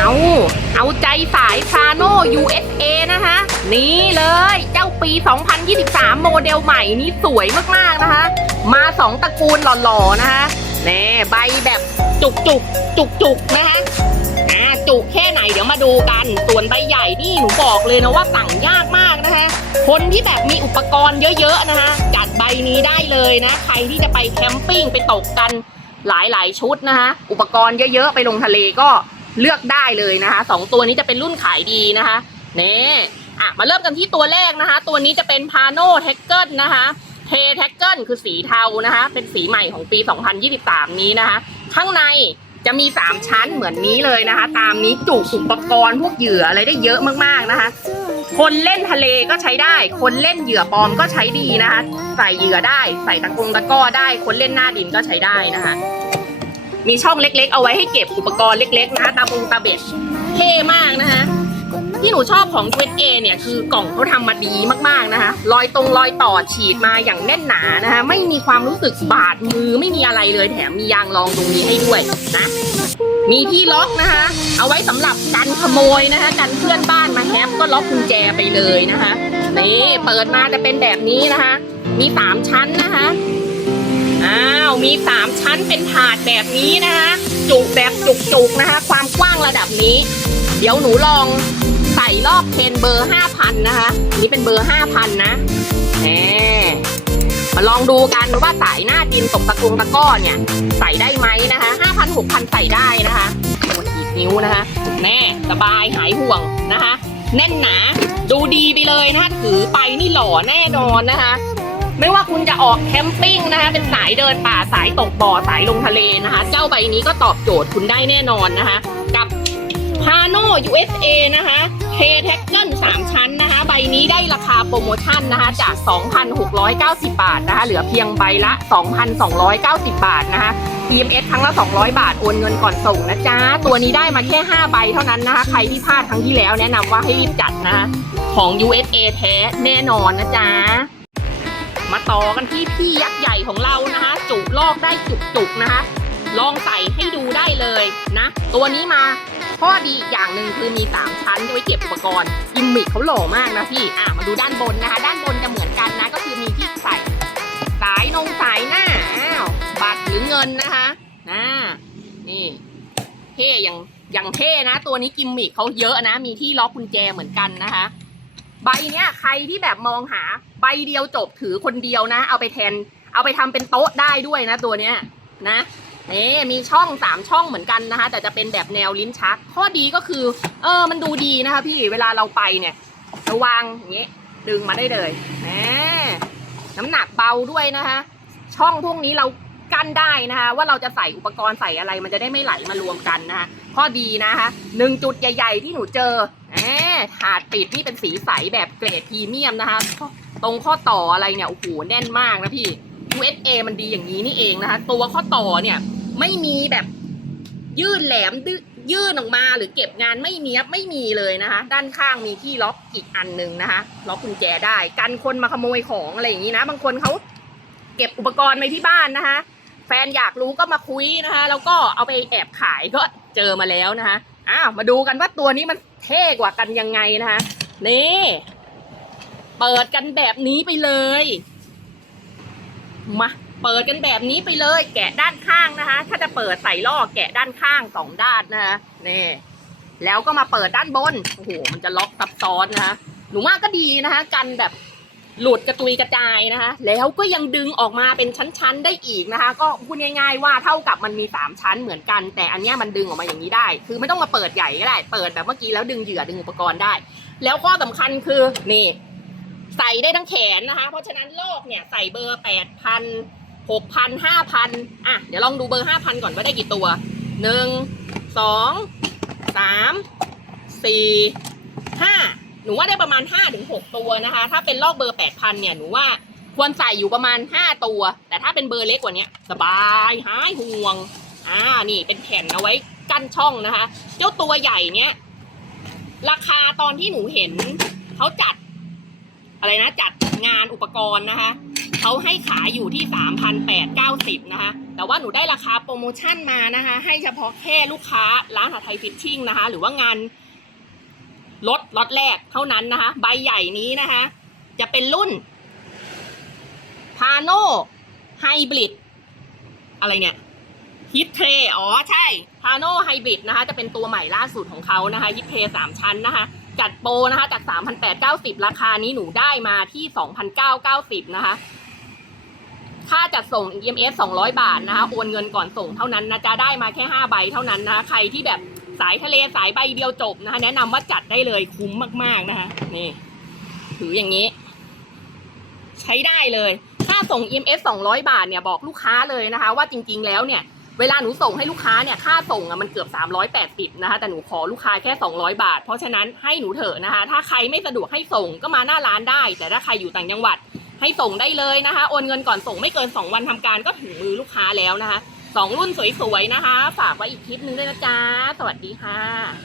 เอาเอาใจสายซาโน USA นะคะ นี่เลยเจ้าปี 2023 โมเดลใหม่นี่สวยมากๆนะคะ มาสองตระกูลหล่อๆนะคะแน่ใบแบบจุกจุกจุกจุกนะคะอ่าจุกแค่ไหนเดี๋ยวมาดูกัน ส่วนใบใหญ่นี่หนูบอกเลยนะว่าสั่งยากมากนะคะ คนที่แบบมีอุปกรณ์เยอะๆนะคะ จัดใบนี้ได้เลยนะ ใครที่จะไปแคมปิ้งไปตกกันหลายๆชุดนะคะ อุปกรณ์เยอะๆ ไปลงทะเลก็ เลือกได้เลยนะคะสองตัวนี้จะเป็นรุ่นขายดีนะคะเน่อะมาเริ่มกันที่ตัวแรกนะคะ ตัวนี้จะเป็นพาโนแท็กเกิลนะคะเทแท็กเกิลคือสีเทานะคะ เป็นสีใหม่ของปี 2023 นี้นะคะ ข้างในจะมี 3 ชั้นเหมือนนี้เลยนะคะ ตามนี้จุอุปกรณ์พวกเหยื่ออะไรได้เยอะมากๆนะคะ คนเล่นทะเลก็ใช้ได้ คนเล่นเหยื่อปลอมก็ใช้ดีนะคะ ใส่เหยื่อได้ ใส่ตะกรงตะก้อได้ คนเล่นหน้าดินก็ใช้ได้นะคะ มีช่องเล็ก ๆ เอาไว้ให้เก็บอุปกรณ์เล็ก ๆ นะคะตาบงตาเบ็ดเท่มากนะคะที่หนูชอบของ u s a เนี่ยคือกล่องเขาทำมาดีมากๆนะคะรอยตรงรอยต่อฉีดมาอย่างแน่นหนานะคะไม่มีความรู้สึกบาดมือไม่มีอะไรเลยแถมมียางรองตรงนี้ให้ด้วยนะมีที่ล็อกนะคะ เอาไว้สำหรับกันขโมยนะคะกันเพื่อนบ้านมาแฮปก็ล็อกกุญแจไปเลยนะคะนี่เปิดมาจะเป็นแบบนี้นะคะ มีสามชั้นนะคะ อ้าว มีสามชั้นเป็นถาดแบบนี้นะคะ จุกแบบจุกๆนะคะ ความกว้างระดับนี้ เดี๋ยวหนูลองใส่รอบเพนเบอร์5,000นะคะนนี้เป็นเบอร์5,000นะแหมมาลองดูกันว่าสายหน้าดินตกตะกรงตะก้อนเนี่ย ใส่ได้ไหมนะคะ5,000 6,000ใส่ได้นะคะกดอีกนิ้วนะคะแม่สบายหายห่วงนะคะ แน่นหนา ดูดีไปเลยนะคะถือไปนี่หล่อแน่นอนนะคะ ไม่ว่าคุณจะออกแคมปิ้งนะคะเป็นสายเดินป่าสายตกบ่อสายลงทะเลนะคะ เจ้าใบนี้ก็ตอบโจทย์คุณได้แน่นอนนะคะ กับ p a n o USA นะคะ K t a g g e 3ชั้นนะคะ ใบนี้ได้ราคาโปรโมชั่นนะคะ จาก 2,690 บาทนะคะ เหลือเพียงใบละ 2,290 บาทนะคะ PMS ครั้งละ 200 บาท โอนเงินก่อนส่งนะจ๊ะ ตัวนี้ได้มาแค่ 5 ใบเท่านั้นนะคะ ใครที่พลาดครั้งที่แล้วแนะนำว่าให้รีบจัดนะคะ ของ USA แท้แน่นอนนะจ๊ะ มาต่อกันที่พี่ยักษ์ใหญ่ของเรานะคะ จุลอกได้จุกๆนะคะ ลองใส่ให้ดูได้เลยนะ ตัวนี้มาข้อดีอย่างหนึ่งคือมี 3 ชั้นไว้เก็บอุปกรณ์กิมมิคเขาหล่อมากนะพี่อะมาดูด้านบนนะคะ ด้านบนจะเหมือนกันนะ ก็คือมีที่ใส่สายนงสายหน้าอ้าวบัตรหรือเงินนะคะอ่านี่เท่อย่างอย่างเท่นะ ตัวนี้กิมมิคเขาเยอะนะ มีที่ล็อกกุญแจเหมือนกันนะคะ ใบเนี้ยใครที่แบบมองหาใบเดียวจบถือคนเดียวนะ เอาไปแทน เอาไปทำเป็นโต๊ะได้ด้วยนะตัวเนี้ยนะนี่มีช่องสามช่องเหมือนกันนะคะ แต่จะเป็นแบบแนวลิ้นชัก ข้อดีก็คือ เออมันดูดีนะคะ พี่เวลาเราไปเนี่ยระวางอย่างเงี้ยดึงมาได้เลยแหมน้ำหนักเบาด้วยนะคะ ช่องพวกนี้เรากั้นได้นะคะ ว่าเราจะใส่อุปกรณ์ใส่อะไรมันจะได้ไม่ไหลมารวมกันนะคะ ข้อดีนะคะหนึ่งจุดใหญ่ ๆ ที่หนูเจอ แหมถาดปิดนี่เป็นสีใสแบบเกรดพรีเมียมนะคะ ตรงข้อต่ออะไรเนี่ยโอ้โหแน่นมากนะพี่ USA มันดีอย่างนี้นี่เองนะคะ ตัวข้อต่อเนี่ย ไม่มีแบบยื่นแหลมดื้ยื่นออกมาหรือเก็บงานไม่เนี้ยบไม่มีเลยนะคะ ด้านข้างมีที่ล็อกอีกอันหนึ่งนะคะล็อกกุญแจได้ กันคนมาขโมยของอะไรอย่างนี้นะ บางคนเขาเก็บอุปกรณ์ไว้ที่บ้านนะคะ แฟนอยากรู้ก็มาคุยนะคะ แล้วก็เอาไปแอบขายก็เจอมาแล้วนะคะ อ้าวมาดูกันว่าตัวนี้มันเท่กว่ากันยังไงนะคะนี่เปิดกันแบบนี้ไปเลยมาเปิดกันแบบนี้ไปเลย แกะด้านข้างนะคะ ถ้าจะเปิดใส่ล่อแกะด้านข้างสองด้านนะคะนี่แล้วก็มาเปิดด้านบนโอ้โหมันจะล็อกซับซ้อนนะคะหนูว่าก็ดีนะคะ กันแบบ หลุดกระตุยกระจายนะคะ แล้วก็ยังดึงออกมาเป็นชั้นๆได้อีกนะคะ ก็พูดง่าย ๆ ว่าเท่ากับมันมีสามชั้นเหมือนกัน แต่อันนี้มันดึงออกมาอย่างนี้ได้ คือไม่ต้องมาเปิดใหญ่ก็ได้ เปิดแบบเมื่อกี้แล้วดึงเหยื่อดึงอุปกรณ์ได้ แล้วข้อสำคัญคือนี่ ใส่ได้ทั้งแขนนะคะ เพราะฉะนั้นโลกเนี่ยใส่เบอร์แปดพันหกพันห้าพันอะ เดี๋ยวลองดูเบอร์ห้าพันก่อนว่าได้กี่ตัวหนึ่งสองสามสี่ หนูว่าได้ประมาณห้าถึงหกตัวนะคะ ถ้าเป็นลอกเบอร์แปดพันเนี่ยหนูว่าควรใส่อยู่ประมาณห้าตัว แต่ถ้าเป็นเบอร์เล็กกว่านี้สบายหายห่วงอ่านี่เป็นแผ่นเอาไว้กั้นช่องนะคะ เจ้าตัวใหญ่เนี้ยราคาตอนที่หนูเห็นเขาจัด อะไรนะ จัดงานอุปกรณ์นะคะเขาให้ขายอยู่ที่ 3,890 นะคะ แต่แต่ว่าหนูได้ราคาโปรโมชั่นมานะคะ ให้เฉพาะแค่ลูกค้าร้านหาไทยฟิชชิ่งนะคะ หรือว่างาน รถล็อตแรกเท่านั้นนะคะ ใบใหญ่นี้นะคะ จะเป็นรุ่นพาโนไฮบริดอะไรเนี่ยฮิตเทรอ๋อใช่พาโนไฮบริดนะคะ จะเป็นตัวใหม่ล่าสุดของเขานะคะฮิตเทรสามชั้นนะคะ จัดโปรนะคะ จาก 3,890 ราคานี้หนูได้มาที่ 2,990 นะคะ ค่าจัดส่ง EMS 200 บาทนะคะ โอนเงินก่อนส่งเท่านั้นนะจะได้มาแค่ 5 ใบเท่านั้นนะคะใครที่แบบ สายทะเลสายใบเดียวจบนะคะ แนะนำว่าจัดได้เลยคุ้มมากๆนะคะ นี่ ถืออย่างนี้ ใช้ได้เลย ค่าส่ง EMS 200 บาทเนี่ยบอกลูกค้าเลยนะคะ ว่าจริง ๆ แล้วเนี่ยเวลาหนูส่งให้ลูกค้าเนี่ยค่าส่งอะมันเกือบ 380นะคะแต่หนูขอลูกค้าแค่ 200 บาท เพราะฉะนั้นให้หนูเถอะนะคะ ถ้าใครไม่สะดวกให้ส่งก็มาหน้าร้านได้ แต่ถ้าใครอยู่ต่างจังหวัดให้ส่งได้เลยนะคะ โอนเงินก่อนส่งไม่เกิน 2 วันทำการก็ถึงมือลูกค้าแล้วนะคะ สองรุ่นสวยๆนะคะ ฝากไว้อีกคลิปหนึงด้วยนะจ๊ะ สวัสดีค่ะ